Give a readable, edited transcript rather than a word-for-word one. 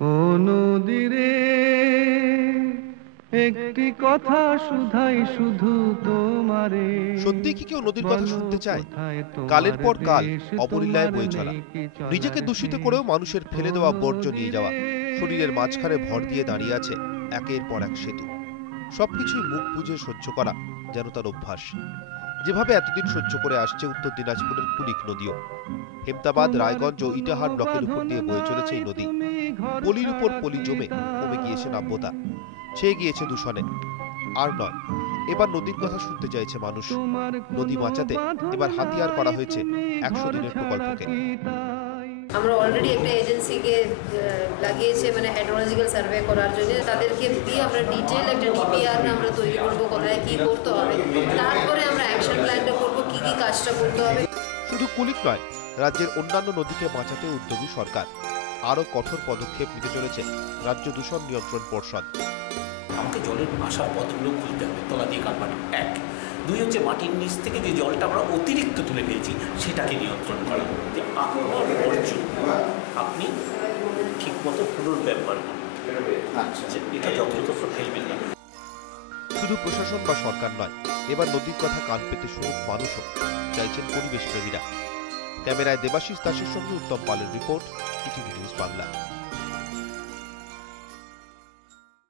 ও নদীরে একটি কথা শুধাই শুধু তোমারে। সত্যি কি কেউ নদীর কথা বলো শুনতে চায়? কোথায় কালের তোমার পর কাল দেশ, তোমার অবলীলায় বয়ে চলা, নেই কি নিজেকে চলার দূষিত শেষ। করেও মানুষের ও ফেলে দেওয়া বর্জ্য নিয়ে নদীরে যাওয়া, শরীরের মাঝখানে ভর দিয়ে দাঁড়িয়ে আছে একের পর এক সেতু। সবকিছুই মুখ বুঝে সহ্য করা যেন তার অভ্যাস। যেভাবে এতদিন সহ্য করে আসছে উত্তর দিনাজপুরের কুলিক নদীও। হেমতাবাদ, তোমার রায়গঞ্জ ও কোনো ইটাহার ব্লকের উপর বাঁধন দিয়ে বয়ে চলেছে নাই, এই নদী। তুমি ঘর পলির উপর ছাড়া পলি কি জমে কমে গিয়েছে তাই? নাব্যতা, ছেয়ে গিয়েছে দূষণে। আর নয়, এবার নদীর কথা শুনতে চাইছে মানুষ। তোমার নদী কোনো বাঁচাতে বাঁধন এবার হাতিয়ার নাই, করা হয়েছে তুমি ১০০ ঘর দিনের ছাড়া প্রকল্পকে। কি তাই? আমরা অলরেডি একটা এজেন্সিকে লাগিয়েছে, মানে হাইড্রোলজিক্যাল সার্ভে করার জন্য। তাদেরকে দিয়ে আমরা ডিটেল একটা ডিপিআর আমরা তৈরি করবো, কোথায় কি করতে হবে, তারপরে আমরা অ্যাকশন প্ল্যানটা করবো, কি কি কাজটা করতে হবে। শুধু কুলিক নয়, রাজ্যের অন্যান্য নদীকে বাঁচাতে উদ্যোগী সরকার। আরও কঠোর পদক্ষেপ নিতে চলেছে রাজ্য দূষণ নিয়ন্ত্রণ পর্ষদ। আমাকে জলের আসার পথগুলো খুলতে হবে, তলা দিয়ে কাটমাটি এক। দুই হচ্ছে মাটির নিচ থেকে যে জলটা আমরা অতিরিক্ত তুলে ফেলছি সেটাকে নিয়ন্ত্রণ করা, যে আপনার বর্জ্য আপনি ঠিকমতো পুনর্ব্যবহার করুন, এটা যত্রতত্র ফেলবেন না। শুধু প্রশাসন বা সরকার নয়, এবার নদীর কথা কান পেতে শুনুক মানুষও, চাইছেন পরিবেশ প্রেমীরা। ক্যামেরায় দেবাশিস দাসের সঙ্গে উত্তম পালের রিপোর্ট, ইটিভি নিউজ বাংলা।